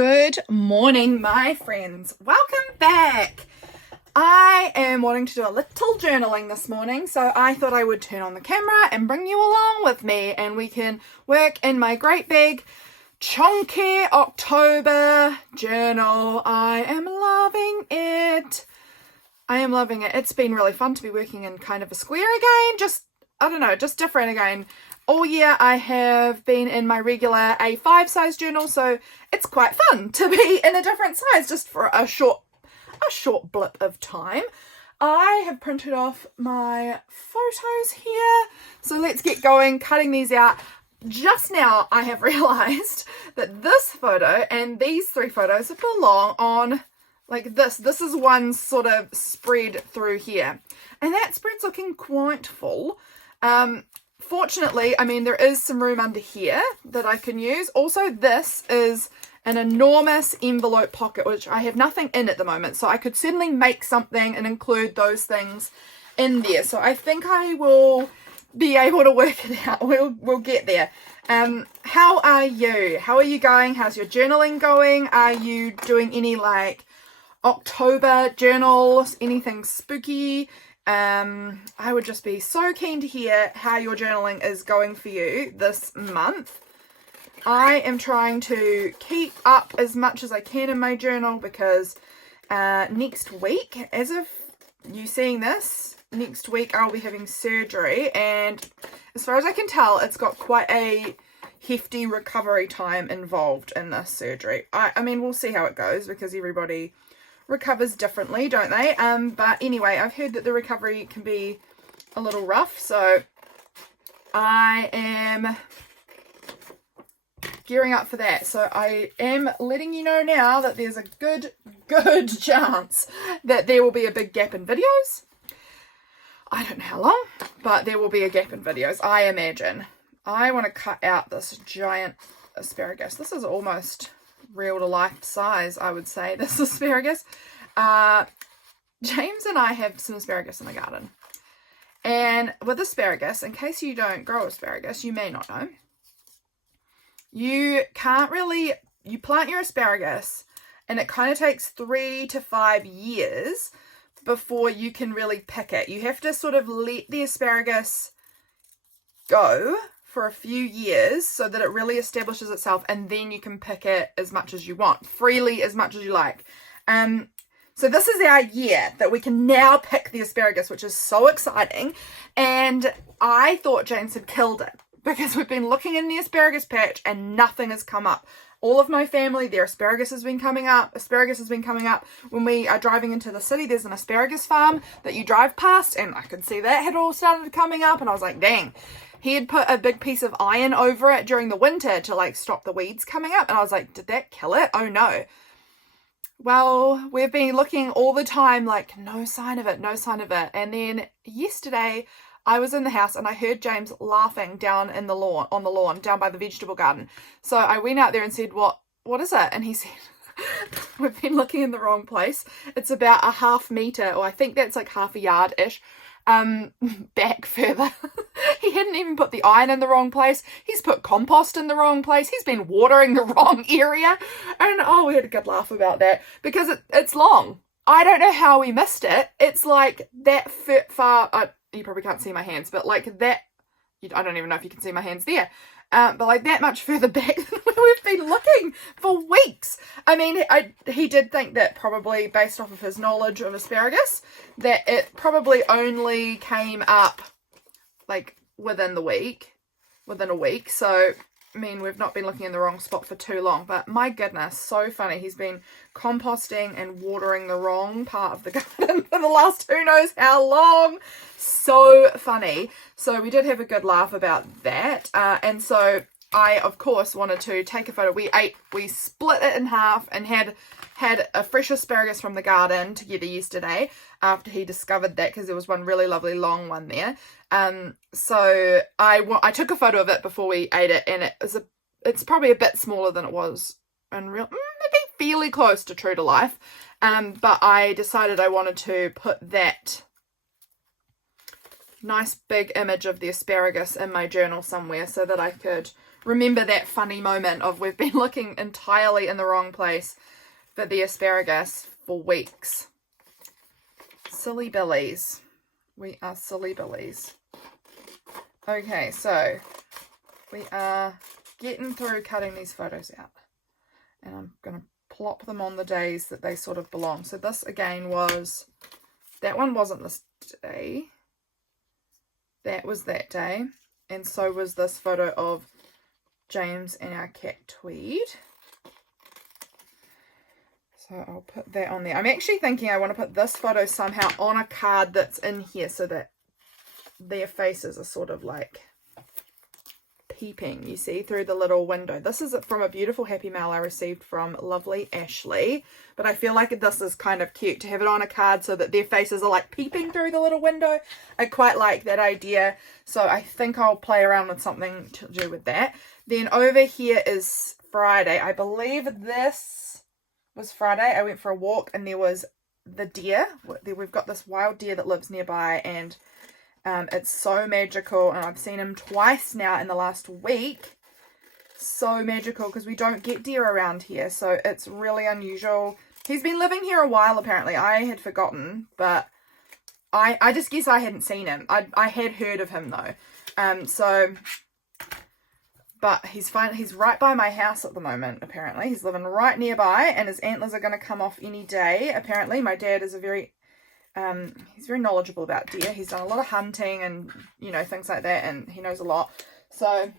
Good morning, my friends. Welcome back. I am wanting to do a little journaling this morning, so I thought I would turn on the camera and bring you along with me, and we can work in my great big chunky October journal. I am loving it. It's been really fun to be working in kind of a square again, just different again. All year I have been in my regular A5 size journal, so it's quite fun to be in a different size just for a short blip of time. I have printed off my photos here, so let's get going, cutting these out. Just now I have realized that this photo and these three photos belong on like this. This is one sort of spread through here, and that spread's looking quite full. Fortunately, I mean, there is some room under here that I can use. Also, this is an enormous envelope pocket, which I have nothing in at the moment, so I could certainly make something and include those things in there. So I think I will be able to work it out. We'll get there. How are you? How are you going? How's your journaling going? Are you doing any like October journals? Anything spooky? I would just be so keen to hear how your journaling is going for you this month. I am trying to keep up as much as I can in my journal because next week, as of you seeing this, next week I'll be having surgery, and as far as I can tell, it's got quite a hefty recovery time involved in this surgery. I mean, we'll see how it goes because everybody recovers differently, don't they? But anyway, I've heard that the recovery can be a little rough, so I am gearing up for that. So I am letting you know now that there's a good chance that there will be a big gap in videos. I don't know how long, but there will be a gap in videos, I imagine. I want to cut out this giant asparagus. This is almost real to life size, I would say, this asparagus. James and I have some asparagus in the garden, and with asparagus, in case you don't grow asparagus, you may not know, you plant your asparagus and it kind of takes 3 to 5 years before you can really pick it. You have to sort of let the asparagus go for a few years so that it really establishes itself, and then you can pick it as much as you want, freely, as much as you like. So this is our year that we can now pick the asparagus, which is so exciting. And I thought James had killed it because we've been looking in the asparagus patch and nothing has come up. All of my family, their asparagus has been coming up. When we are driving into the city, there's an asparagus farm that you drive past, and I could see that had all started coming up, and I was like, dang. He had put a big piece of iron over it during the winter to like stop the weeds coming up. And I was like, did that kill it? Oh no. Well, we've been looking all the time, like no sign of it. And then yesterday I was in the house and I heard James laughing down on the lawn, down by the vegetable garden. So I went out there and said, what is it? And he said, we've been looking in the wrong place. It's about a half meter, or I think that's like half a yard-ish. Back further. He hadn't even put the iron in the wrong place. He's put compost in the wrong place. He's been watering the wrong area. And we had a good laugh about that because it's long. I don't know how we missed it. It's like that far. You probably can't see my hands, but like that. I don't even know if you can see my hands there. But like that much further back than we've been looking for weeks. I mean, he did think that probably based off of his knowledge of asparagus, that it probably only came up like within a week. So, I mean, we've not been looking in the wrong spot for too long, but my goodness, so funny. He's been composting and watering the wrong part of the garden for the last who knows how long. So funny. So we did have a good laugh about that. And so I, of course, wanted to take a photo. We split it in half and had a fresh asparagus from the garden together yesterday after he discovered that, because there was one really lovely long one there. So I took a photo of it before we ate it, and it's probably a bit smaller than it was in real, maybe fairly close to true to life. But I decided I wanted to put that nice big image of the asparagus in my journal somewhere so that I could remember that funny moment of we've been looking entirely in the wrong place for the asparagus for weeks. Silly billies. We are silly billies. Okay, so we are getting through cutting these photos out. And I'm going to plop them on the days that they sort of belong. So this again was, that one wasn't this day. That was that day. And so was this photo of James and our cat Tweed. So I'll put that on there. I'm actually thinking I want to put this photo somehow on a card that's in here so that their faces are sort of like peeping, you see, through the little window. This is from a beautiful happy mail I received from lovely Ashley, but I feel like this is kind of cute to have it on a card so that their faces are like peeping through the little window. I quite like that idea, so I think I'll play around with something to do with that. Then over here is Friday. I believe this was Friday. I went for a walk and there was the deer. We've got this wild deer that lives nearby, and it's so magical, and I've seen him twice now in the last week. So magical because we don't get deer around here, so it's really unusual. He's been living here a while apparently. I had forgotten, but I just guess I hadn't seen him. I had heard of him though. But he's right by my house at the moment, apparently. He's living right nearby, and his antlers are going to come off any day, apparently. My dad is he's very knowledgeable about deer. He's done a lot of hunting and, you know, things like that, and he knows a lot. So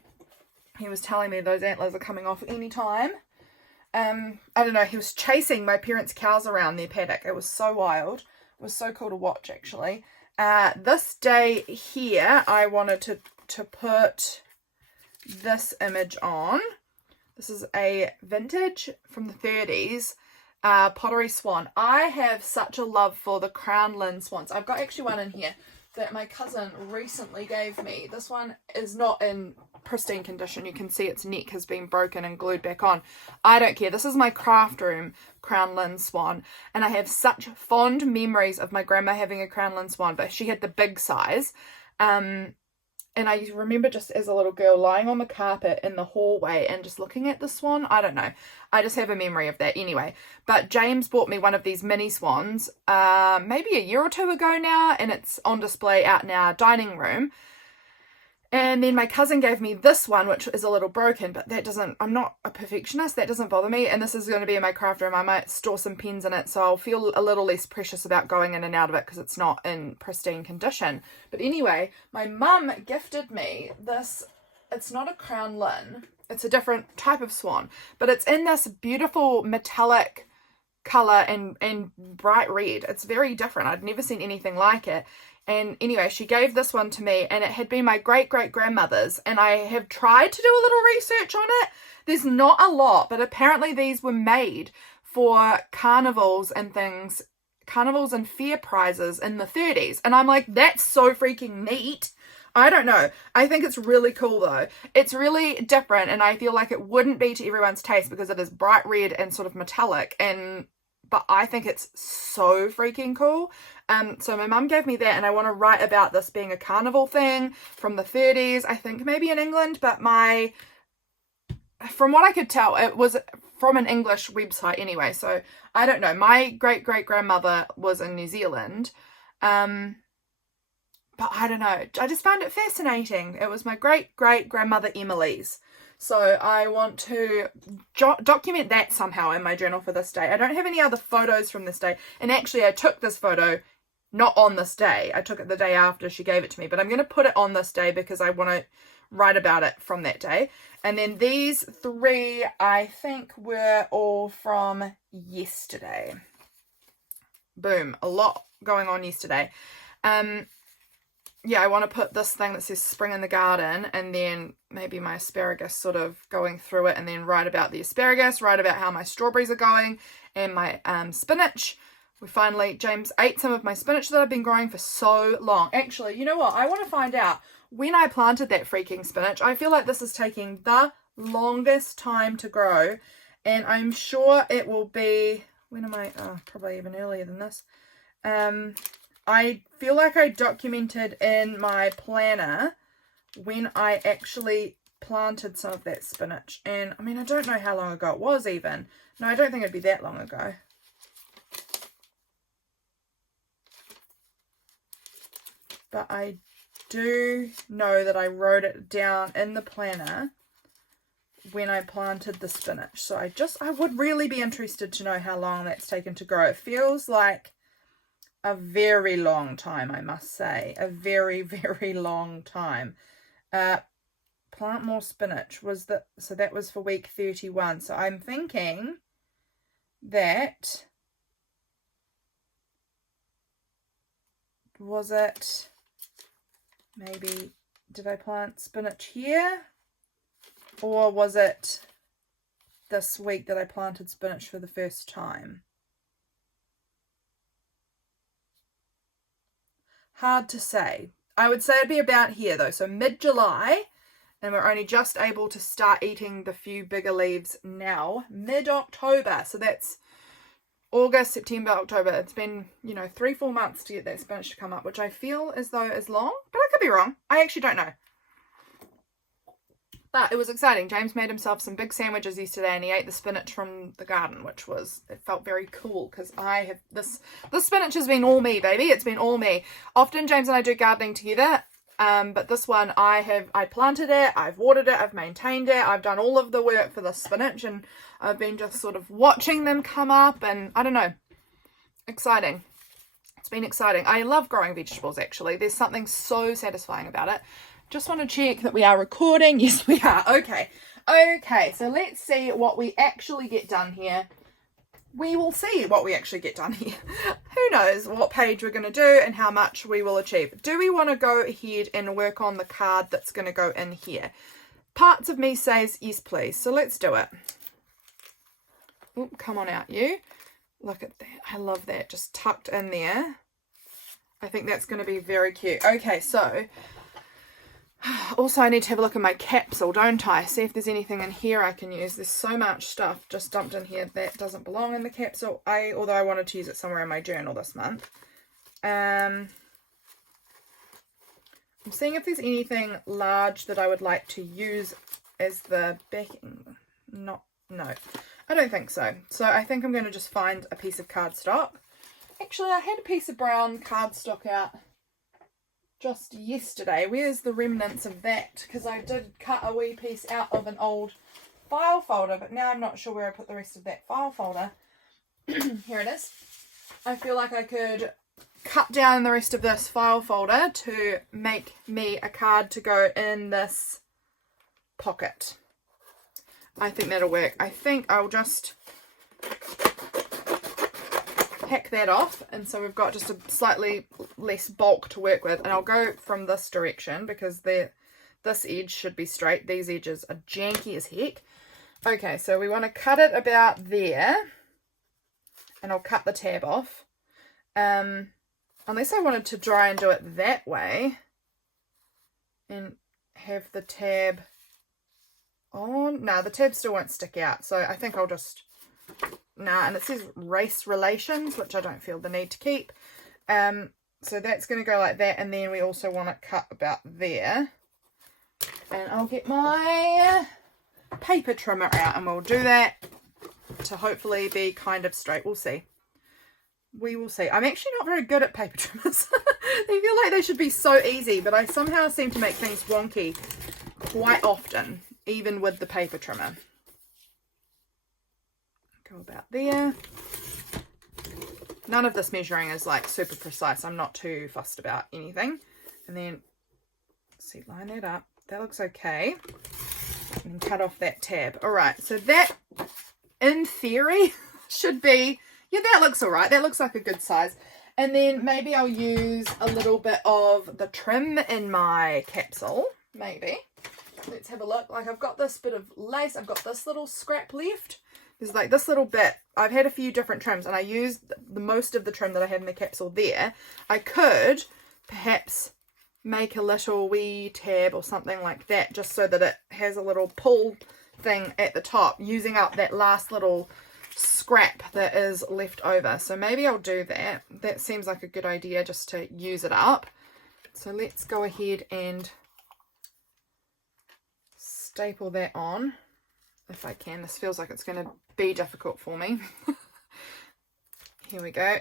he was telling me those antlers are coming off any time. I don't know, he was chasing my parents' cows around their paddock. It was so wild. It was so cool to watch, actually. This day here, I wanted to put this image on. This is a vintage from the 30s. Pottery swan. I have such a love for the crown lin swans. I've got actually one in here that my cousin recently gave me. This one is not in pristine condition. You can see its neck has been broken and glued back on. I don't care. This is my craft room crown lin swan, and I have such fond memories of my grandma having a crown lin swan, but she had the big size. And I remember just as a little girl lying on the carpet in the hallway and just looking at the swan. I don't know. I just have a memory of that anyway. But James bought me one of these mini swans maybe a year or two ago now, and it's on display out in our dining room. And then my cousin gave me this one, which is a little broken, but that doesn't, I'm not a perfectionist, that doesn't bother me. And this is going to be in my craft room. I might store some pens in it, so I'll feel a little less precious about going in and out of it because it's not in pristine condition. But anyway, my mum gifted me this. It's not a crown lin, it's a different type of swan, but it's in this beautiful metallic color and bright red. It's very different. I'd never seen anything like it. And anyway, she gave this one to me, and it had been my great-great-grandmother's, and I have tried to do a little research on it. There's not a lot, but apparently these were made for carnivals and things, carnivals and fair prizes in the 30s. And I'm like, that's so freaking neat. I don't know. I think it's really cool though. It's really different, and I feel like it wouldn't be to everyone's taste because it is bright red and sort of metallic, but I think it's so freaking cool. So my mum gave me that, and I want to write about this being a carnival thing from the 30s, I think maybe in England, but from what I could tell, it was from an English website anyway, so I don't know. My great-great-grandmother was in New Zealand, but I don't know. I just found it fascinating. It was my great-great-grandmother Emily's. So I want to document that somehow in my journal for this day. I don't have any other photos from this day. And actually, I took this photo not on this day. I took it the day after she gave it to me. But I'm going to put it on this day because I want to write about it from that day. And then these three, I think, were all from yesterday. Boom. A lot going on yesterday. Yeah, I want to put this thing that says spring in the garden, and then maybe my asparagus sort of going through it, and then write about the asparagus, write about how my strawberries are going, and my spinach. James ate some of my spinach that I've been growing for so long. Actually, you know what? I want to find out when I planted that freaking spinach. I feel like this is taking the longest time to grow, and I'm sure it will be, when am I? Oh, probably even earlier than this. I feel like I documented in my planner when I actually planted some of that spinach. And I mean, I don't know how long ago it was even. No, I don't think it'd be that long ago. But I do know that I wrote it down in the planner when I planted the spinach. So I would really be interested to know how long that's taken to grow. It feels like a very long time, I must say. A very, very long time. Plant more spinach so that was for week 31. So I'm thinking that was it maybe, did I plant spinach here? Or was it this week that I planted spinach for the first time? Hard to say. I would say it'd be about here though. So mid-July, and we're only just able to start eating the few bigger leaves now. Mid-October. So that's August, September, October. It's been, 3-4 months to get that spinach to come up, which I feel as though is long, but I could be wrong. I actually don't know. But it was exciting. James made himself some big sandwiches yesterday and he ate the spinach from the garden, it felt very cool because I have this spinach has been all me, baby. It's been all me. Often James and I do gardening together. But this one I planted it, I've watered it, I've maintained it, I've done all of the work for the spinach, and I've been just sort of watching them come up, and I don't know, exciting. It's been exciting. I love growing vegetables actually. There's something so satisfying about it. Just want to check that we are recording. Yes, we are. Okay, so let's see what we actually get done here. We will see what we actually get done here. Who knows what page we're going to do and how much we will achieve. Do we want to go ahead and work on the card that's going to go in here? Parts of me says yes, please. So let's do it. Oh, come on out, you. Look at that. I love that. Just tucked in there. I think that's going to be very cute. Okay, so also I need to have a look at my capsule, don't I? See if there's anything in here I can use. There's so much stuff just dumped in here that doesn't belong in the capsule. Although I wanted to use it somewhere in my journal this month. I'm seeing if there's anything large that I would like to use as the backing. No, I don't think so. So I think I'm going to just find a piece of cardstock. Actually, I had a piece of brown cardstock out just yesterday. Where's the remnants of that? Because I did cut a wee piece out of an old file folder, but now I'm not sure where I put the rest of that file folder. Here it is. I feel like I could cut down the rest of this file folder to make me a card to go in this pocket. I think that'll work. I think I'll just hack that off, and so we've got just a slightly less bulk to work with, and I'll go from this direction because this edge should be straight. These edges are janky as heck. Okay, so we want to cut it about there, and I'll cut the tab off, unless I wanted to try and do it that way and have the tab on. No, the tab still won't stick out, so I think I'll just and it says race relations, which I don't feel the need to keep. So that's going to go like that, and then we also want it cut about there. And I'll get my paper trimmer out, and we'll do that to hopefully be kind of straight. We'll see. We will see. I'm actually not very good at paper trimmers. They feel like they should be so easy, but I somehow seem to make things wonky quite often, even with the paper trimmer. Go about there. None of this measuring is like super precise. I'm not too fussed about anything. And then, see, line that up. That looks okay. And cut off that tab. All right, so that, in theory, should be, yeah, that looks all right. That looks like a good size. And then maybe I'll use a little bit of the trim in my capsule, maybe. Let's have a look. Like, I've got this bit of lace. I've got this little scrap left. There's like this little bit. I've had a few different trims, and I used the most of the trim that I had in the capsule there. I could perhaps make a little wee tab or something like that, just so that it has a little pull thing at the top, using up that last little scrap that is left over. So maybe I'll do that. That seems like a good idea, just to use it up. So let's go ahead and staple that on if I can. This feels like it's going to be difficult for me. Here we go.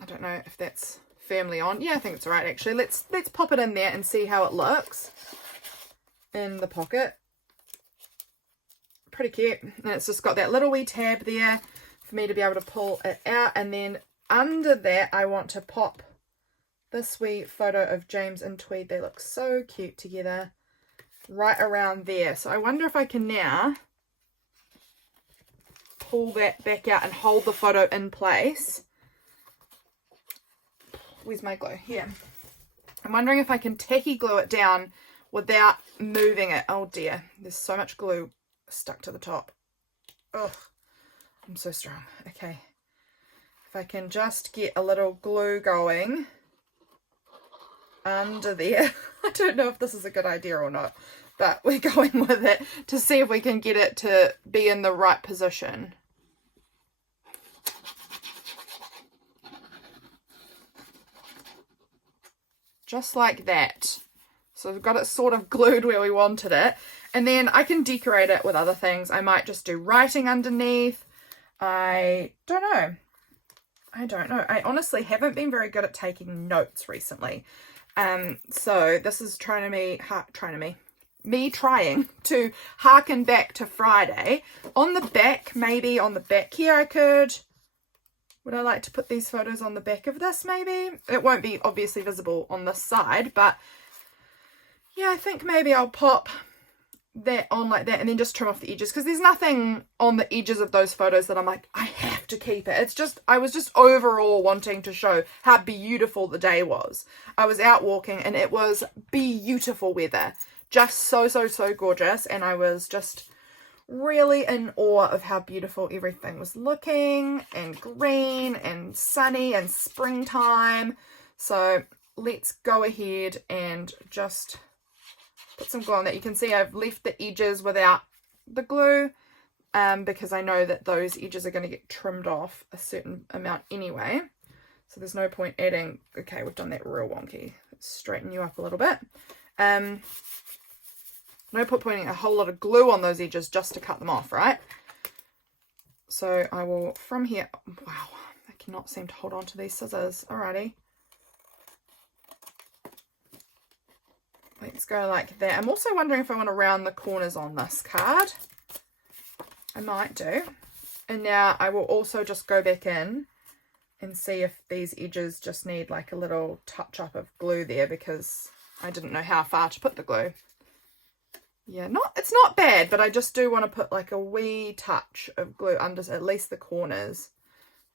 I don't know if that's firmly on. Yeah, I think it's all right actually. Let's pop it in there and see how it looks in the pocket. Pretty cute. And it's just got that little wee tab there for me to be able to pull it out, and then under that I want to pop this wee photo of James and Tweed. They look so cute together right around there. So I wonder if I can now pull that back out and hold the photo in place. Where's my glue? Here. I'm wondering if I can tacky glue it down without moving it. Oh dear, there's so much glue stuck to the top. Ugh, I'm so strong. Okay, if I can just get a little glue going under there. I don't know if this is a good idea or not, but we're going with it to see if we can get it to be in the right position. Just like that. So we've got it sort of glued where we wanted it. And then I can decorate it with other things. I might just do writing underneath. I don't know. I honestly haven't been very good at taking notes recently. So this is me trying to harken back to Friday. On the back, maybe on the back here would I like to put these photos on the back of this maybe? It won't be obviously visible on this side, but yeah, I think maybe I'll pop that on like that and then just trim off the edges, because there's nothing on the edges of those photos that I'm like, I have to keep it. It's just, I was just overall wanting to show how beautiful the day was. I was out walking and it was beautiful weather. Just so gorgeous, and I was just really in awe of how beautiful everything was looking, and green and sunny and springtime. So let's go ahead and just put some glue on that. You can see I've left the edges without the glue because I know that those edges are going to get trimmed off a certain amount anyway. So there's no point adding, okay, we've done that real wonky. Let's straighten you up a little bit. No point putting a whole lot of glue on those edges just to cut them off, right? So I will, from here, wow, I cannot seem to hold on to these scissors. Alrighty. Let's go like that. I'm also wondering if I want to round the corners on this card. I might do. And now I will also just go back in and see if these edges just need like a little touch up of glue there, because I didn't know how far to put the glue. Yeah, it's not bad, but I just do want to put like a wee touch of glue under at least the corners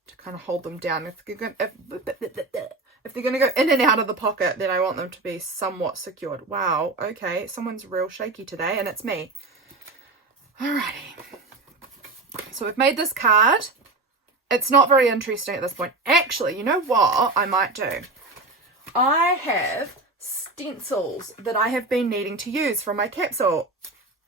to kind of hold them down. If they're going to go in and out of the pocket, then I want them to be somewhat secured. Wow, okay, someone's real shaky today, and it's me. Alrighty. So we've made this card. It's not very interesting at this point. Actually, you know what I might do? I have stencils that I have been needing to use from my capsule.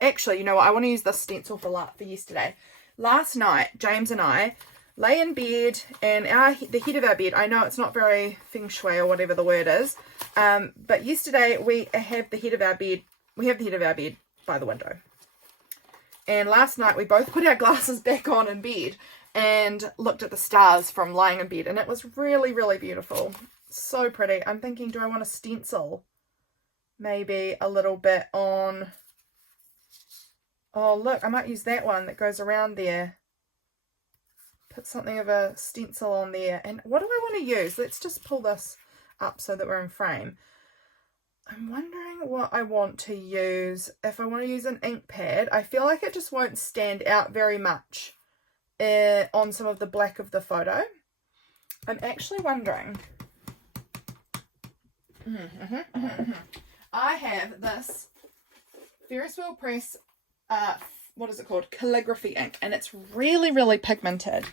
Actually, you know what? I want to use this stencil for yesterday. Last night, James and I lay in bed, and the head of our bed, I know it's not very feng shui or whatever the word is, but yesterday we have the head of our bed by the window. And last night we both put our glasses back on in bed and looked at the stars from lying in bed, and it was really, really beautiful. So pretty. I'm thinking, do I want to stencil maybe a little bit on, oh look, I might use that one that goes around there. Put something of a stencil on there. And what do I want to use? Let's just pull this up so that we're in frame. I'm wondering what I want to use. If I want to use an ink pad, I feel like it just won't stand out very much on some of the black of the photo. I'm actually wondering. I have this Ferris wheel press, what is it called? Calligraphy ink, and it's really, really pigmented.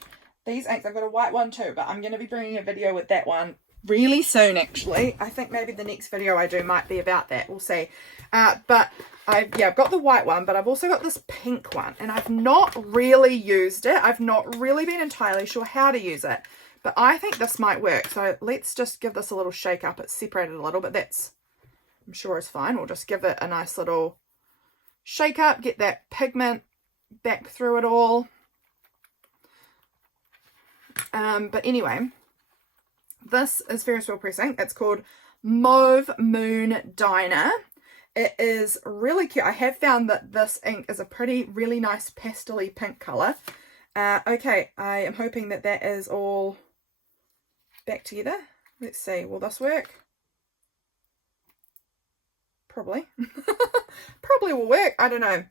These inks, I've got a white one too, but I'm going to be bringing a video with that one really soon actually. I think maybe the next video I do might be about that. We'll see. But I've got the white one, but I've also got this pink one, and I've not really used it. I've not really been entirely sure how to use it. But I think this might work. So let's just give this a little shake up. It's separated a little, but that's I'm sure is fine. We'll just give it a nice little shake up, get that pigment back through it all. But anyway, this is Ferris wheel pressing. It's called Mauve Moon Diner. It is really cute. I have found that this ink is a really nice pastel-y pink colour. Okay, I am hoping that that is all back together. Let's see, will this work? Probably. Probably will work, I don't know.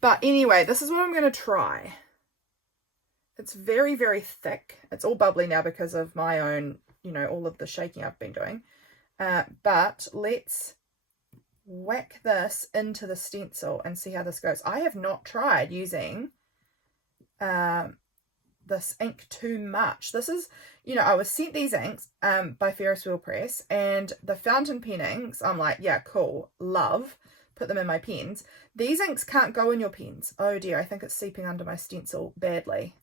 But anyway, this is what I'm going to try. It's very, very thick. It's all bubbly now because of my own, you know, all of the shaking I've been doing. But let's whack this into the stencil and see how this goes. I have not tried using this ink too much. This is, you know, I was sent these inks by Ferris Wheel Press, and the fountain pen inks, I'm like, yeah, cool, love, put them in my pens. These inks can't go in your pens. Oh dear, I think it's seeping under my stencil badly.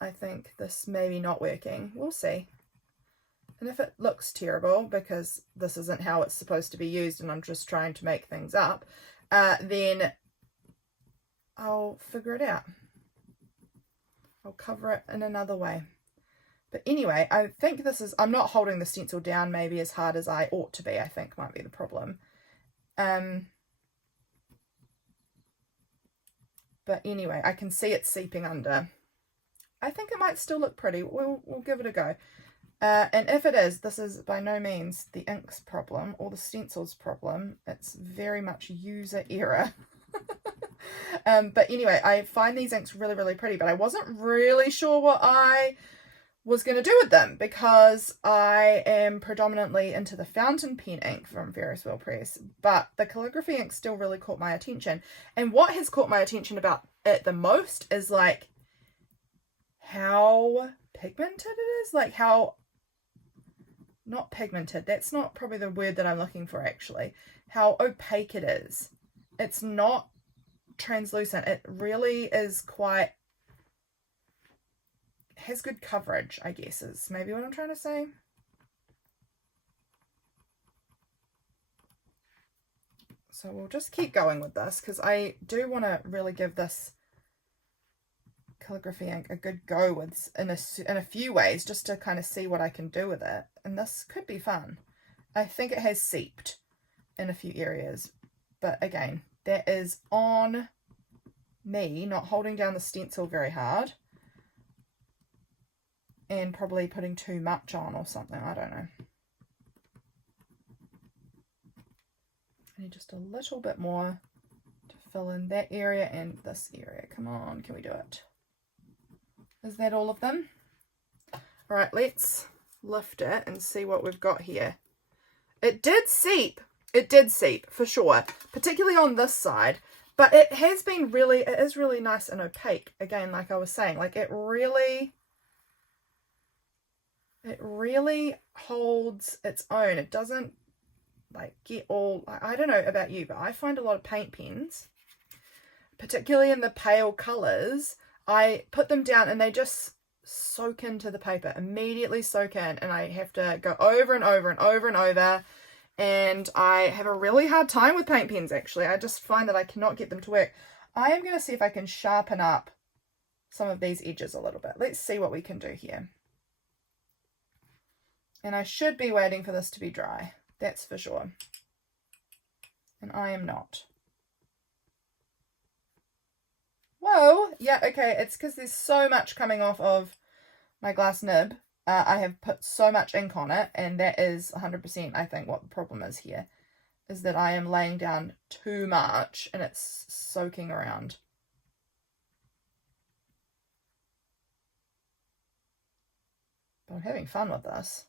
I think this may be not working. We'll see. And if it looks terrible because this isn't how it's supposed to be used and I'm just trying to make things up, then I'll figure it out. I'll cover it in another way. But anyway, I think this is, I'm not holding the stencil down maybe as hard as I ought to be, I think might be the problem. But anyway, I can see it seeping under. I think it might still look pretty. We'll give it a go. And if it is, this is by no means the ink's problem or the stencil's problem. It's very much user error. But anyway, I find these inks really, really pretty, but I wasn't really sure what I was going to do with them because I am predominantly into the fountain pen ink from Ferris Wheel Press, but the calligraphy ink still really caught my attention. And what has caught my attention about it the most is like how pigmented it is, like how, not pigmented, that's not probably the word that I'm looking for actually, how opaque it is. It's not translucent. It really is quite, has good coverage, I guess is maybe what I'm trying to say. So we'll just keep going with this because I do want to really give this calligraphy ink a good go with in a few ways just to kind of see what I can do with it, and this could be fun. I think it has seeped in a few areas, but again, that is on me not holding down the stencil very hard and probably putting too much on or something, I don't know. I need just a little bit more to fill in that area and this area. Come on, can we do it? Is that all of them? All right, let's lift it and see what we've got here. It did seep. It did seep for sure, particularly on this side, but it has been really, it is really nice and opaque. Again, like I was saying, like it really holds its own. It doesn't like get all, I don't know about you, but I find a lot of paint pens, particularly in the pale colors, I put them down and they just soak into the paper, immediately soak in, and I have to go over and over and over and over, and I have a really hard time with paint pens actually. I just find that I cannot get them to work. I am going to see if I can sharpen up some of these edges a little bit. Let's see what we can do here. And I should be waiting for this to be dry, that's for sure. And I am not. Whoa, yeah, okay, it's because there's so much coming off of my glass nib. I have put so much ink on it, and that is 100% I think what the problem is here, is that I am laying down too much and it's soaking around. But I'm having fun with this.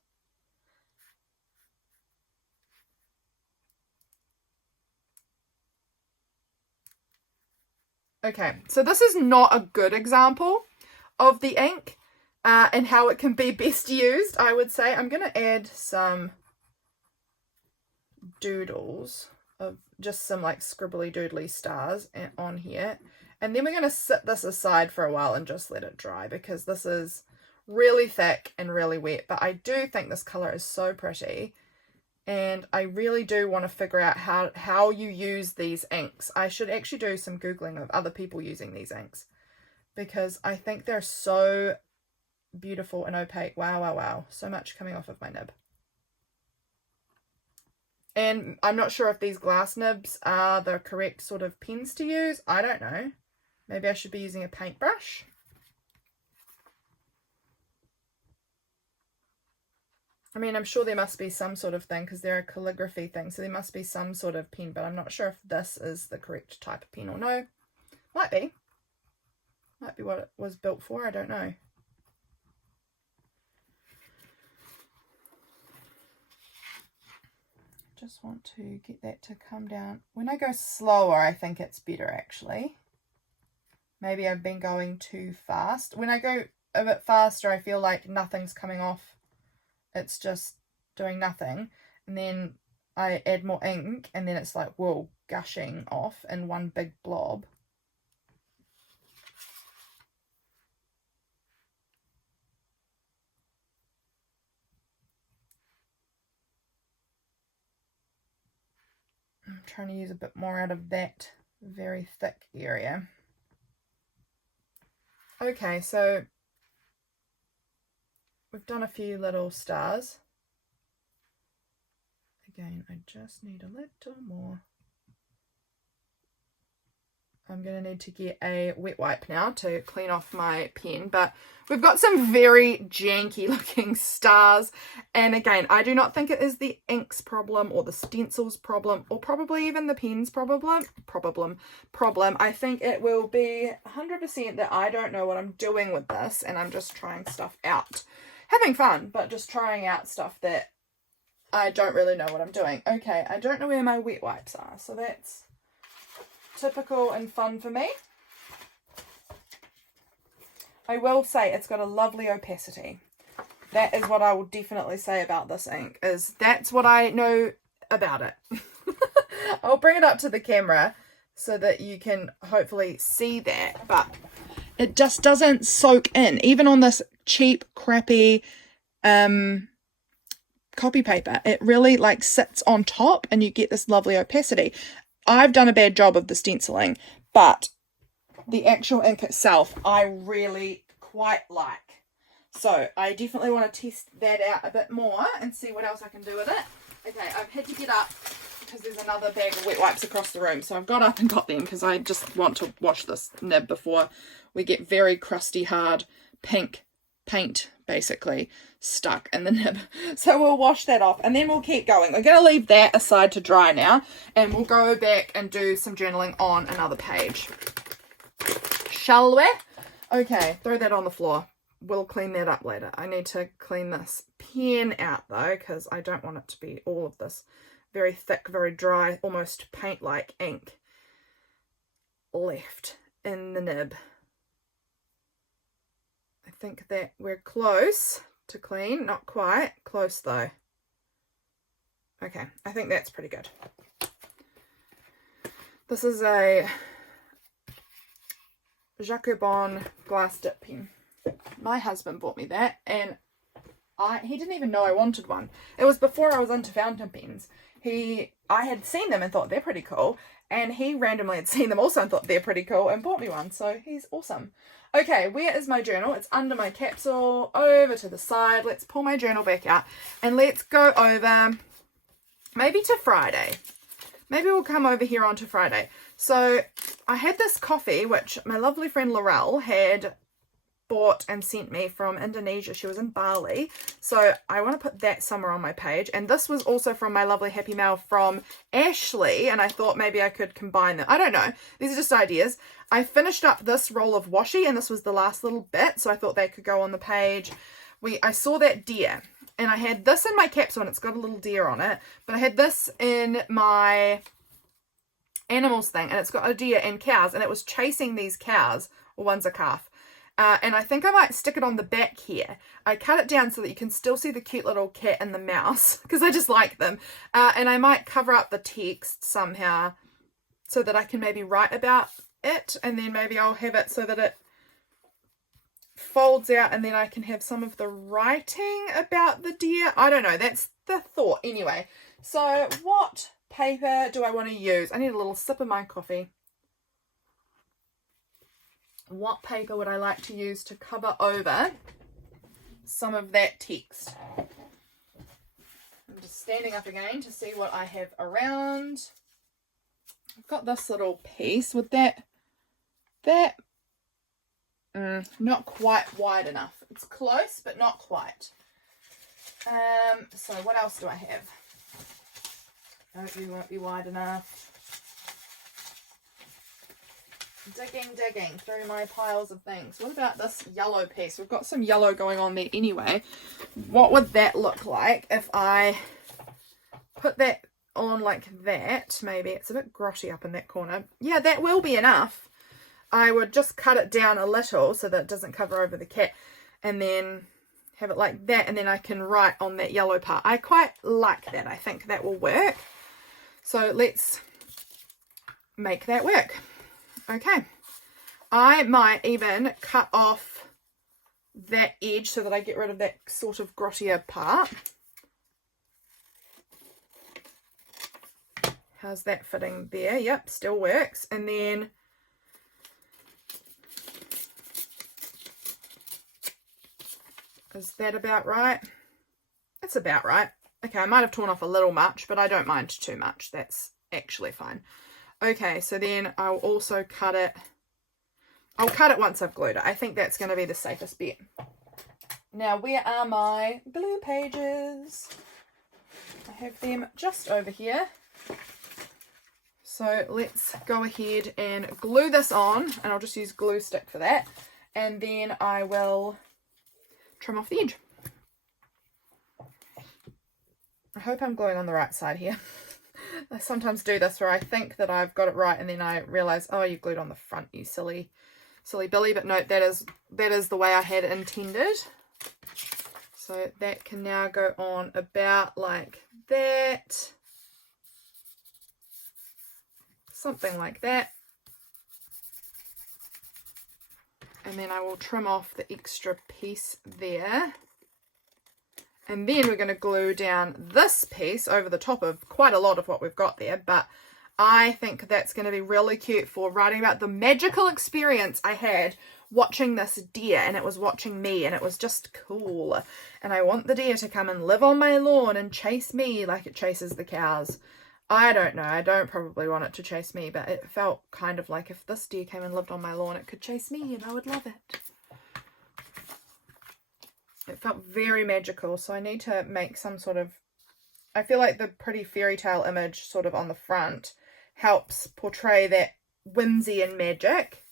Okay, so this is not a good example of the ink and how it can be best used, I would say. I'm going to add some doodles of just some like scribbly doodly stars on here. And then we're going to sit this aside for a while and just let it dry because this is really thick and really wet. But I do think this colour is so pretty. And I really do want to figure out how you use these inks. I should actually do some Googling of other people using these inks, because I think they're so beautiful and opaque. Wow, wow, wow. So much coming off of my nib. And I'm not sure if these glass nibs are the correct sort of pens to use. I don't know. Maybe I should be using a paintbrush. I mean, I'm sure there must be some sort of thing, because they're a calligraphy thing, so there must be some sort of pen, but I'm not sure if this is the correct type of pen or no. Might be. Might be what it was built for, I don't know. Just want to get that to come down. When I go slower, I think it's better, actually. Maybe I've been going too fast. When I go a bit faster, I feel like nothing's coming off. It's just doing nothing. And then I add more ink, and then it's like, whoa, gushing off in one big blob. I'm trying to use a bit more out of that very thick area. Okay, so we've done a few little stars. Again, I just need a little more. I'm going to need to get a wet wipe now to clean off my pen, but we've got some very janky looking stars, and again, I do not think it is the ink's problem or the stencil's problem or probably even the pen's problem. I think it will be 100% that I don't know what I'm doing with this, and I'm just trying stuff out. Having fun, but just trying out stuff that I don't really know what I'm doing. Okay, I don't know where my wet wipes are, so that's typical and fun for me. I will say it's got a lovely opacity. That is what I will definitely say about this ink, is that's what I know about it. I'll bring it up to the camera so that you can hopefully see that, but it just doesn't soak in. Even on this cheap, crappy copy paper, it really like sits on top and you get this lovely opacity. I've done a bad job of the stenciling, but the actual ink itself I really quite like. So I definitely want to test that out a bit more and see what else I can do with it. Okay, I've had to get up because there's another bag of wet wipes across the room. So I've got up and got them because I just want to wash this nib before we get very crusty, hard pink paint basically stuck in the nib. So we'll wash that off and then we'll keep going. We're going to leave that aside to dry now, and we'll go back and do some journaling on another page. Shall we? Okay, throw that on the floor. We'll clean that up later. I need to clean this pen out though, because I don't want it to be all of this very thick, very dry, almost paint-like ink left in the nib. I think that we're close to clean. Not quite. Close though. Okay, I think that's pretty good. This is a Jacobon glass dip pen. My husband bought me that, and he didn't even know I wanted one. It was before I was into fountain pens. I had seen them and thought they're pretty cool, and he randomly had seen them also and thought they're pretty cool and bought me one, so he's awesome. Okay, where is my journal? It's under my capsule, over to the side. Let's pull my journal back out and let's go over maybe to Friday. Maybe we'll come over here onto Friday. So I had this coffee, which my lovely friend Laurelle had bought and sent me from Indonesia. She was in Bali, so I want to put that somewhere on my page. And this was also from my lovely happy mail from Ashley, and I thought maybe I could combine them. I don't know, these are just ideas. I finished up this roll of washi, and this was the last little bit, so I thought they could go on the page. I saw that deer, and I had this in my capsule, and it's got a little deer on it, but I had this in my animals thing, and it's got a deer and cows, and it was chasing these cows, or one's a calf. And I think I might stick it on the back here. I cut it down so that you can still see the cute little cat and the mouse, because I just like them. And I might cover up the text somehow so that I can maybe write about it, and then maybe I'll have it so that it folds out and then I can have some of the writing about the deer. I don't know, that's the thought. Anyway, So what paper do I want to use? I need a little sip of my coffee. What paper would I like to use to cover over some of that text? I'm just standing up again to see what I have around. I've got this little piece with that not quite wide enough. It's close, but not quite. So what else do I have? No, you won't be wide enough. Digging through my piles of things. What about this yellow piece? We've got some yellow going on there anyway. What would that look like if I put that on like that? Maybe it's a bit grotty up in that corner. Yeah, that will be enough. I would just cut it down a little so that it doesn't cover over the cat, and then have it like that, and then I can write on that yellow part. I quite like that. I think that will work. So let's make that work. Okay. I might even cut off that edge so that I get rid of that sort of grottier part. How's that fitting there? Yep, still works. And then is that about right? It's about right. Okay, I might have torn off a little much, but I don't mind too much. That's actually fine. Okay, so then I'll also cut it. I'll cut it once I've glued it. I think that's going to be the safest bet. Now, where are my glue pages? I have them just over here. So let's go ahead and glue this on, and I'll just use glue stick for that. And then I will trim off the edge. I hope I'm gluing on the right side here. I sometimes do this where I think that I've got it right, and then I realize, oh, you glued on the front, you silly Billy. But no, that is the way I had intended. So that can now go on about like that. Something like that. And then I will trim off the extra piece there. And then we're going to glue down this piece over the top of quite a lot of what we've got there. But I think that's going to be really cute for writing about the magical experience I had watching this deer, and it was watching me, and it was just cool. And I want the deer to come and live on my lawn and chase me like it chases the cows. I don't know. I don't probably want it to chase me, but it felt kind of like if this deer came and lived on my lawn, it could chase me and I would love it. It felt very magical, so I need to make some sort of... I feel like the pretty fairy tale image sort of on the front helps portray that whimsy and magic.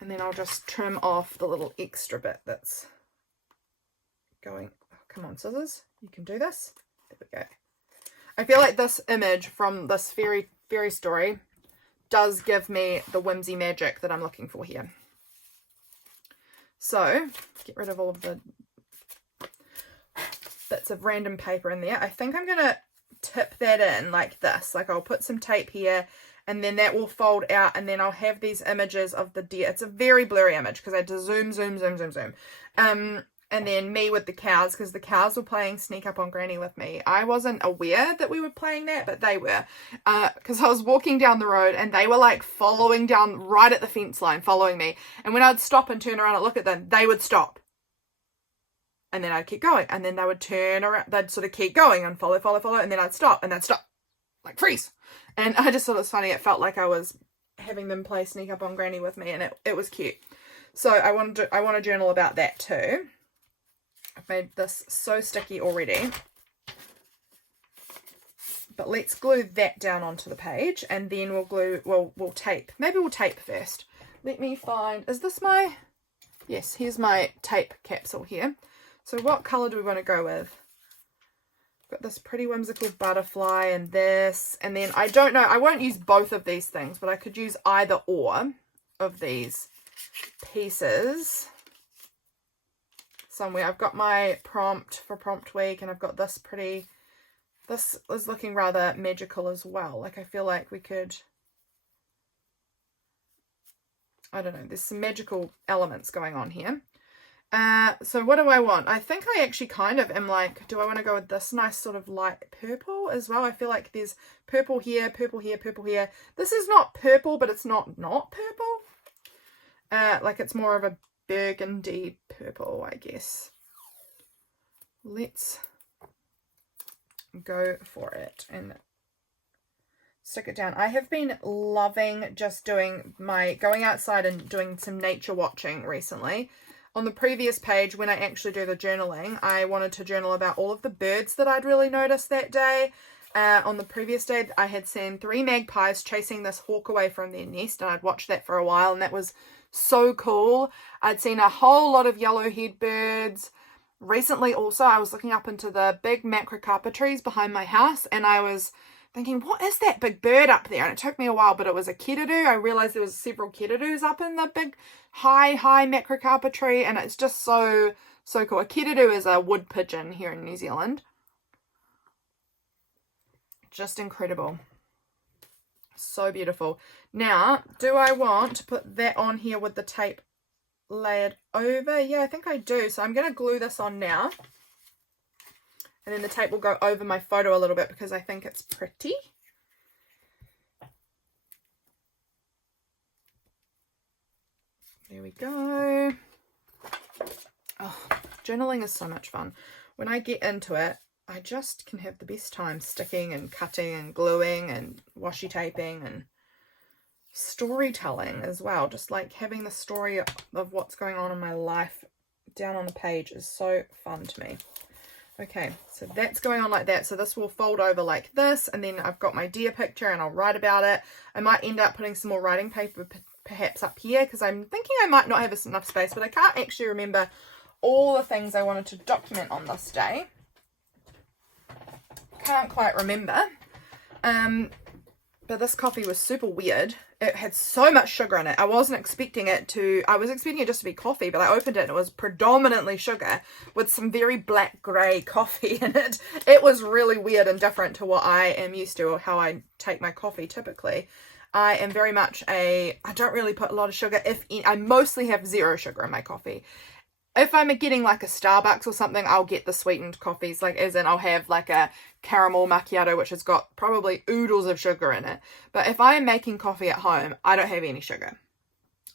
And then I'll just trim off the little extra bit that's going... Oh, come on, scissors. You can do this. There we go. I feel like this image from this fairy story does give me the whimsy magic that I'm looking for here. So, get rid of all of the bits of random paper in there. I think I'm going to tip that in like this. Like I'll put some tape here, and then that will fold out, and then I'll have these images of the deer. It's a very blurry image because I had to zoom. And then me with the cows, because the cows were playing Sneak Up on Granny with me. I wasn't aware that we were playing that, but they were. Because I was walking down the road, and they were like following down right at the fence line, following me. And when I'd stop and turn around and look at them, they would stop. And then I'd keep going. And then they would turn around. They'd sort of keep going and follow. And then I'd stop. And they'd stop. Like, freeze. And I just thought it was funny. It felt like I was having them play Sneak Up on Granny with me. And it was cute. So I want to journal about that too. I've made this so sticky already. But let's glue that down onto the page. And then we'll tape. Maybe we'll tape first. Let me find... Is this my... Yes, here's my tape capsule here. So what colour do we want to go with? Got this pretty whimsical butterfly and this. And then I don't know. I won't use both of these things, but I could use either or of these pieces somewhere. I've got my prompt for prompt week, and I've got this pretty... This is looking rather magical as well. Like I feel like we could... I don't know. There's some magical elements going on here. So what do I want? I think I actually kind of am like, do I want to go with this nice sort of light purple as well? I feel like there's purple here, purple here, purple here. This is not purple, but it's not purple. Like it's more of a burgundy purple, I guess. Let's go for it and stick it down. I have been loving just going outside and doing some nature watching recently. On the previous page, when I actually do the journaling, I wanted to journal about all of the birds that I'd really noticed that day. On the previous day, I had seen 3 magpies chasing this hawk away from their nest, and I'd watched that for a while, and that was so cool. I'd seen a whole lot of yellow-head birds. Recently, also, I was looking up into the big macrocarpa trees behind my house, and I was thinking, what is that big bird up there? And it took me a while, but it was a kiriru. I realized there was several kirirus up in the big high macrocarpa tree, and it's just so cool. A kiriru is a wood pigeon here in New Zealand. Just incredible. So beautiful. Now, do I want to put that on here with the tape layered over? Yeah, I think I do. So I'm going to glue this on now. And then the tape will go over my photo a little bit because I think it's pretty. There we go. Oh, journaling is so much fun. When I get into it, I just can have the best time sticking and cutting and gluing and washi taping and storytelling as well. Just like having the story of what's going on in my life down on the page is so fun to me. Okay, so that's going on like that. So this will fold over like this, and then I've got my deer picture and I'll write about it. I might end up putting some more writing paper perhaps up here because I'm thinking I might not have enough space, but I can't actually remember all the things I wanted to document on this day. Can't quite remember. But this coffee was super weird. It had so much sugar in it. I wasn't expecting it to, I was expecting it just to be coffee, but I opened it and it was predominantly sugar with some very black grey coffee in it. It was really weird and different to what I am used to or how I take my coffee typically. I am very much I don't really put a lot of sugar. I mostly have 0 sugar in my coffee. If I'm getting like a Starbucks or something, I'll get the sweetened coffees, like as in I'll have like a caramel macchiato, which has got probably oodles of sugar in it. But if I am making coffee at home, I don't have any sugar.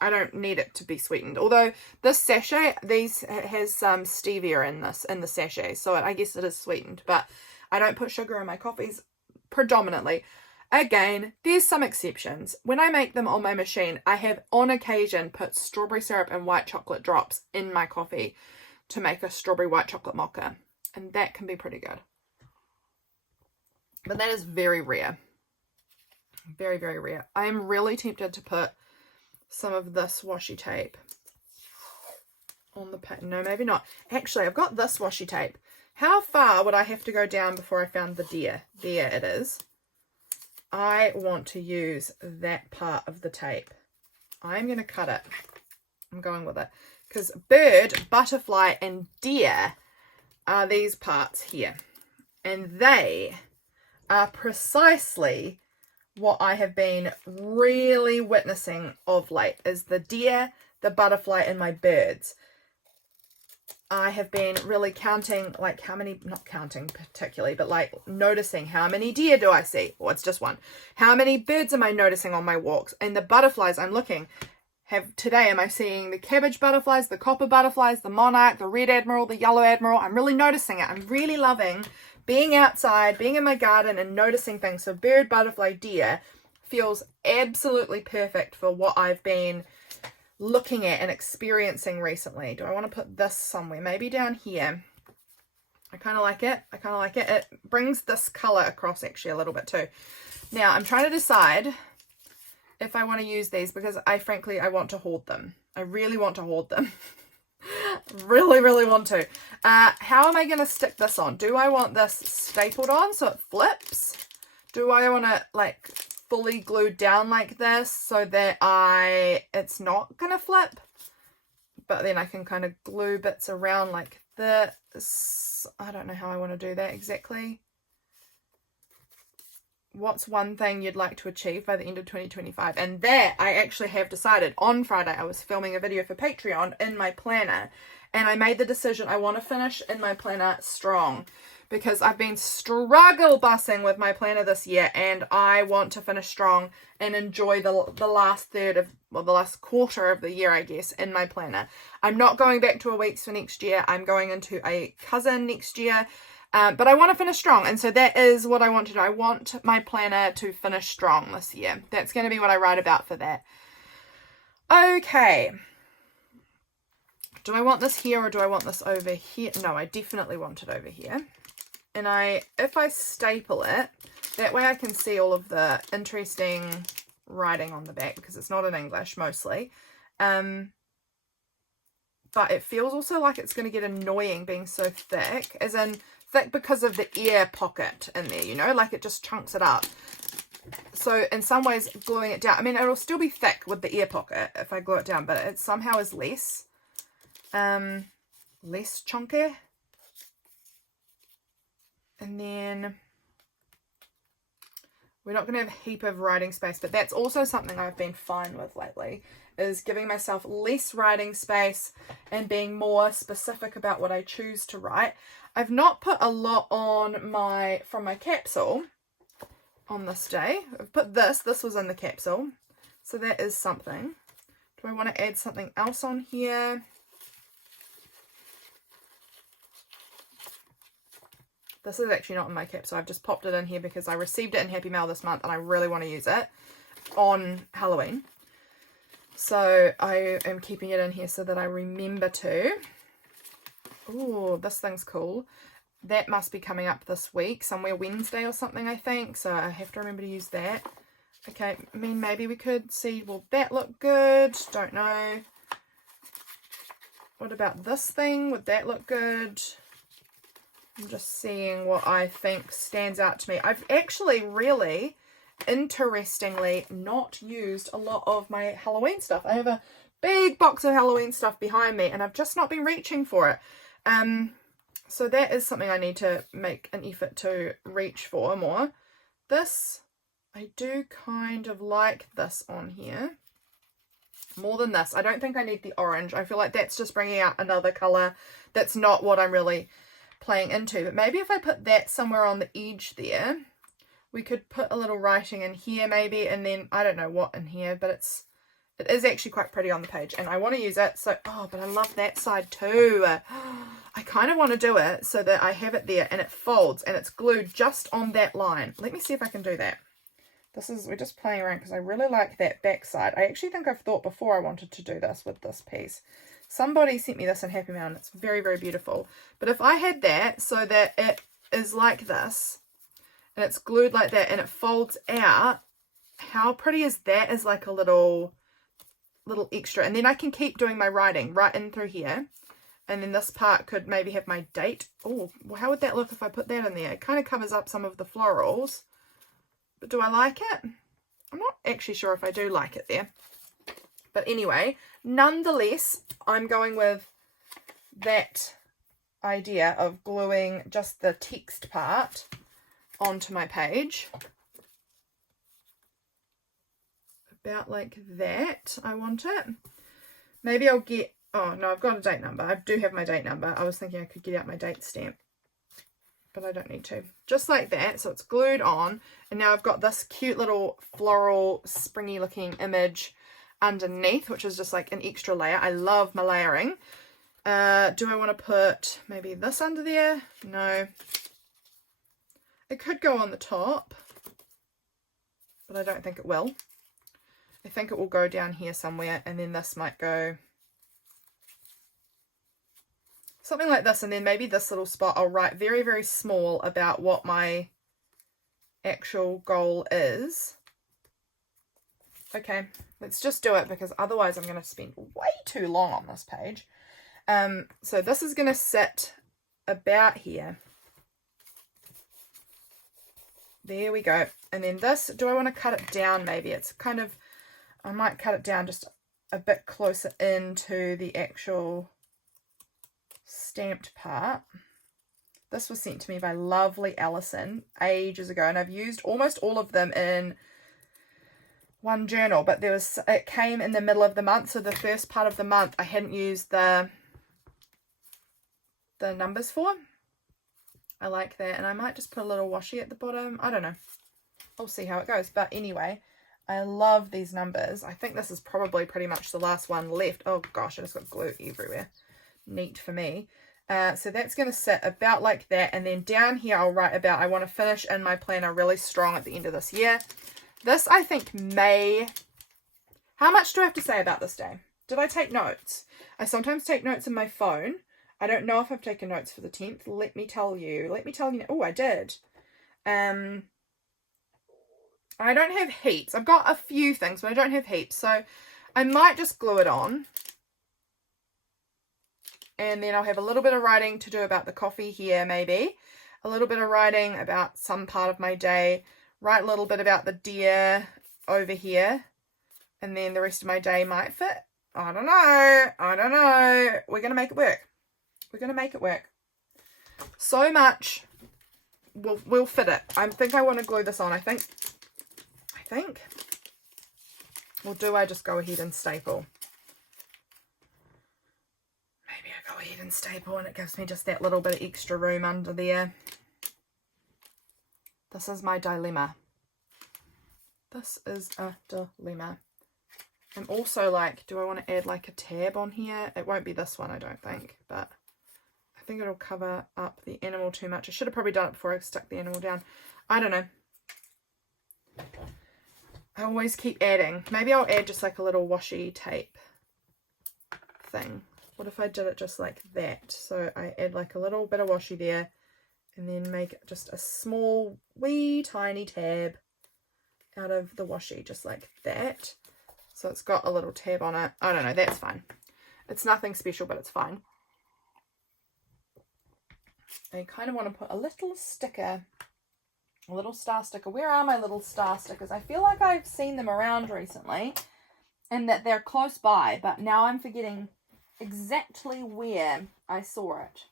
I don't need it to be sweetened. Although this sachet, has some stevia in the sachet, so I guess it is sweetened. But I don't put sugar in my coffees predominantly. Again, there's some exceptions. When I make them on my machine, I have on occasion put strawberry syrup and white chocolate drops in my coffee to make a strawberry white chocolate mocha. And that can be pretty good. But that is very rare. Very, very rare. I am really tempted to put some of this washi tape on the page. No, maybe not. Actually, I've got this washi tape. How far would I have to go down before I found the deer? There it is. I want to use that part of the tape. I'm going to cut it. I'm going with it. Because bird, butterfly, and deer are these parts here. And they are precisely what I have been really witnessing of late, is the deer, the butterfly, and my birds. I have been really counting, like how many, not counting particularly, but like noticing how many deer do I see? Well, it's just one. How many birds am I noticing on my walks? And the butterflies I'm looking, today am I seeing the cabbage butterflies, the copper butterflies, the monarch, the red admiral, the yellow admiral? I'm really noticing it. I'm really loving being outside, being in my garden and noticing things. So bird, butterfly, deer feels absolutely perfect for what I've been looking at and experiencing recently. Do I want to put this somewhere? Maybe down here. I kind of like it. I kind of like it. It brings this color across actually a little bit too. Now I'm trying to decide if I want to use these because I want to hoard them. I really want to hoard them. Really, really want to. How am I going to stick this on? Do I want this stapled on so it flips? Do I want to like fully glued down like this so that it's not gonna flip, but then I can kind of glue bits around like this? I don't know how I want to do that exactly. what's one thing you'd like to achieve by the end of 2025? And that I actually have decided. On Friday, I was filming a video for Patreon in my planner, and I made the decision I want to finish in my planner strong, because I've been struggle bussing with my planner this year, and I want to finish strong and enjoy the last third of, well, the last quarter of the year, I guess, in my planner. I'm not going back to a weeks for next year. I'm going into a cousin next year. But I want to finish strong, and so that is what I want to do. I want my planner to finish strong this year. That's going to be what I write about for that. Okay. Do I want this here or do I want this over here? No, I definitely want it over here. And if I staple it, that way I can see all of the interesting writing on the back, because it's not in English mostly. But it feels also like it's going to get annoying being so thick, as in thick because of the ear pocket in there, you know, like it just chunks it up. So in some ways, gluing it down, I mean, it'll still be thick with the ear pocket if I glue it down, but it somehow is less chunky. And then we're not going to have a heap of writing space, but that's also something I've been fine with lately, is giving myself less writing space and being more specific about what I choose to write. I've not put a lot on from my capsule on this day. I've put this was in the capsule, so that is something. Do I want to add something else on here? This is actually not in my capsule. I've just popped it in here because I received it in Happy Mail this month and I really want to use it on Halloween. So I am keeping it in here so that I remember to. Oh, this thing's cool. That must be coming up this week, somewhere Wednesday or something, I think. So I have to remember to use that. Okay, I mean, maybe we could see, will that look good? Don't know. What about this thing? Would that look good? I'm just seeing what I think stands out to me. I've actually really, interestingly, not used a lot of my Halloween stuff. I have a big box of Halloween stuff behind me and I've just not been reaching for it. So that is something I need to make an effort to reach for more. This, I do kind of like this on here more than this. I don't think I need the orange. I feel like that's just bringing out another color. That's not what I'm really playing into. But maybe if I put that somewhere on the edge there, we could put a little writing in here maybe, and then I don't know what in here, but it is actually quite pretty on the page and I want to use it. So, oh, but I love that side too. I kind of want to do it so that I have it there and it folds and it's glued just on that line. Let me see if I can do that. We're just playing around because I really like that back side. I actually think I've thought before I wanted to do this with this piece. Somebody sent me this in Happy Mail and it's very, very beautiful. But if I had that so that it is like this and it's glued like that and it folds out, how pretty is that as like a little extra? And then I can keep doing my writing right in through here. And then this part could maybe have my date. Oh, well, how would that look if I put that in there? It kind of covers up some of the florals. But do I like it? I'm not actually sure if I do like it there. But anyway, nonetheless, I'm going with that idea of gluing just the text part onto my page. About like that, I want it. Maybe I'll get, oh no, I've got a date number. I do have my date number. I was thinking I could get out my date stamp, but I don't need to. Just like that, so it's glued on. And now I've got this cute little floral, springy looking image underneath, which is just like an extra layer. I love my layering. Do I want to put maybe this under there? No. It could go on the top, but I don't think it will. I think it will go down here somewhere, and then this might go something like this, and then maybe this little spot I'll write very, very small about what my actual goal is. Okay, let's just do it because otherwise I'm going to spend way too long on this page. So this is going to sit about here. There we go. And then this, do I want to cut it down maybe? It's kind of, I might cut it down just a bit closer into the actual stamped part. This was sent to me by lovely Allison ages ago, and I've used almost all of them in one journal, but it came in the middle of the month, so the first part of the month I hadn't used the numbers for. I like that, and I might just put a little washi at the bottom. I don't know. We'll see how it goes. But anyway, I love these numbers. I think this is probably pretty much the last one left. Oh gosh, I just got glue everywhere. Neat for me. So that's going to sit about like that, and then down here I'll write about I want to finish in my planner really strong at the end of this year. This I think may... How much do I have to say about this day? Did I take notes? I sometimes take notes in my phone. I don't know if I've taken notes for the 10th. Let me tell you. Oh, I did. I don't have heaps. I've got a few things, but I don't have heaps. So I might just glue it on. And then I'll have a little bit of writing to do about the coffee here, maybe. A little bit of writing about some part of my day. Write a little bit about the deer over here. And then the rest of my day might fit. I don't know. We're going to make it work. We're going to make it work. So much. We'll fit it. I think I want to glue this on. I think. Or do I just go ahead and staple? Maybe I go ahead and staple and it gives me just that little bit of extra room under there. This is my dilemma. This is a dilemma. I'm also like, do I want to add like a tab on here? It won't be this one, I don't think, but I think it'll cover up the animal too much. I should have probably done it before I stuck the animal down. I don't know. I always keep adding. Maybe I'll add just like a little washi tape thing. What if I did it just like that? So I add like a little bit of washi there and then make just a small wee tiny tab out of the washi, just like that. So it's got a little tab on it. I don't know, that's fine. It's nothing special, but it's fine. I kind of want to put a little sticker, a little star sticker. Where are my little star stickers? I feel like I've seen them around recently and that they're close by, but now I'm forgetting exactly where I saw it.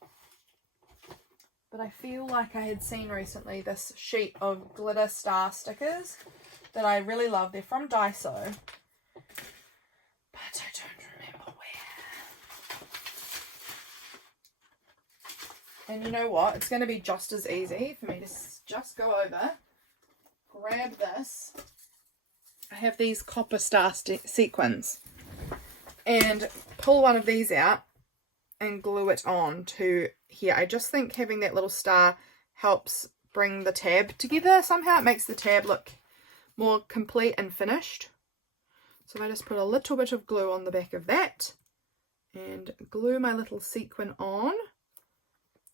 But I feel like I had seen recently this sheet of glitter star stickers that I really love. They're from Daiso, but I don't remember where. And you know what? It's going to be just as easy for me to just go over, grab this. I have these copper star sequins, and pull one of these out and glue it on to here. I just think having that little star helps bring the tab together somehow. It makes the tab look more complete and finished. So I just put a little bit of glue on the back of that and glue my little sequin on.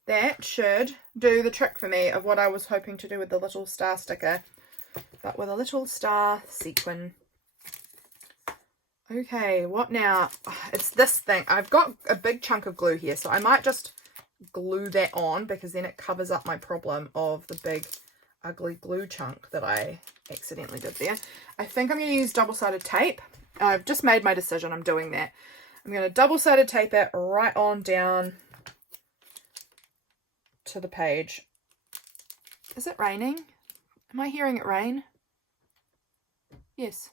That should do the trick for me of what I was hoping to do with the little star sticker, but with a little star sequin. Okay, what now? It's this thing. I've got a big chunk of glue here, so I might just glue that on because then it covers up my problem of the big ugly glue chunk that I accidentally did there. I think I'm going to use double-sided tape. I've just made my decision. I'm doing that. I'm going to double-sided tape it right on down to the page. Is it raining? Am I hearing it rain? Yes,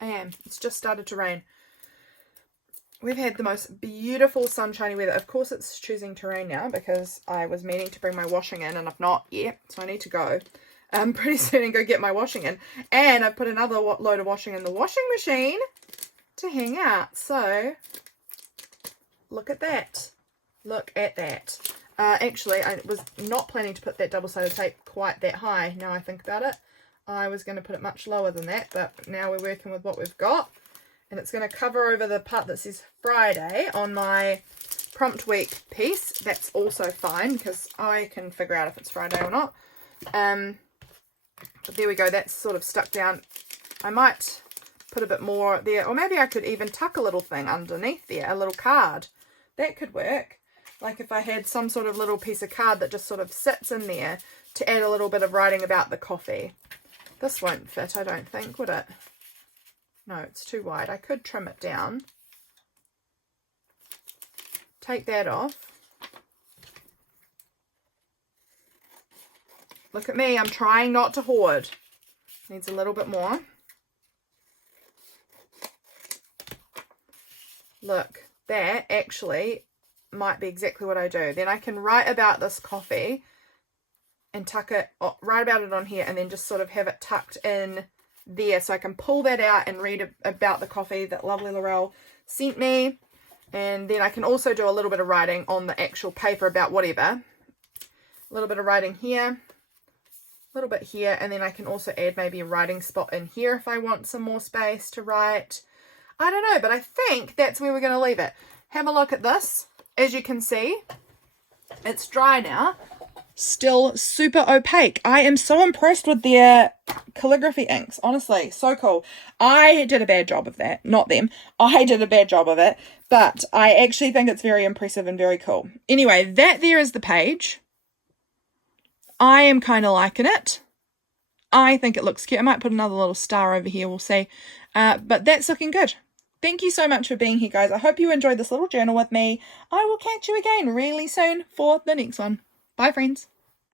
I am. It's just started to rain. We've had the most beautiful sunshiny weather. Of course it's choosing to rain now because I was meaning to bring my washing in and I've not yet, so I need to go pretty soon and go get my washing in. And I've put another load of washing in the washing machine to hang out. So look at that. Look at that. Actually, I was not planning to put that double-sided tape quite that high. Now I think about it, I was going to put it much lower than that, but now we're working with what we've got. And it's going to cover over the part that says Friday on my prompt week piece. That's also fine because I can figure out if it's Friday or not. But there we go. That's sort of stuck down. I might put a bit more there, or maybe I could even tuck a little thing underneath there, a little card. That could work. Like if I had some sort of little piece of card that just sort of sits in there to add a little bit of writing about the coffee. This won't fit, I don't think, would it? No, it's too wide. I could trim it down. Take that off. Look at me. I'm trying not to hoard. Needs a little bit more. Look, that actually might be exactly what I do. Then I can write about this coffee and tuck it, write about it on here, and then just sort of have it tucked in there. So I can pull that out and read about the coffee that lovely Laurelle sent me. And then I can also do a little bit of writing on the actual paper about whatever. A little bit of writing here, a little bit here, and then I can also add maybe a writing spot in here if I want some more space to write. I don't know, but I think that's where we're going to leave it. Have a look at this. As you can see, it's dry now. Still super opaque. I am so impressed with their calligraphy inks. Honestly, so cool. I did a bad job of that. Not them. I did a bad job of it. But I actually think it's very impressive and very cool. Anyway, that there is the page. I am kind of liking it. I think it looks cute. I might put another little star over here. We'll see. But that's looking good. Thank you so much for being here, guys. I hope you enjoyed this little journal with me. I will catch you again really soon for the next one. Bye, friends.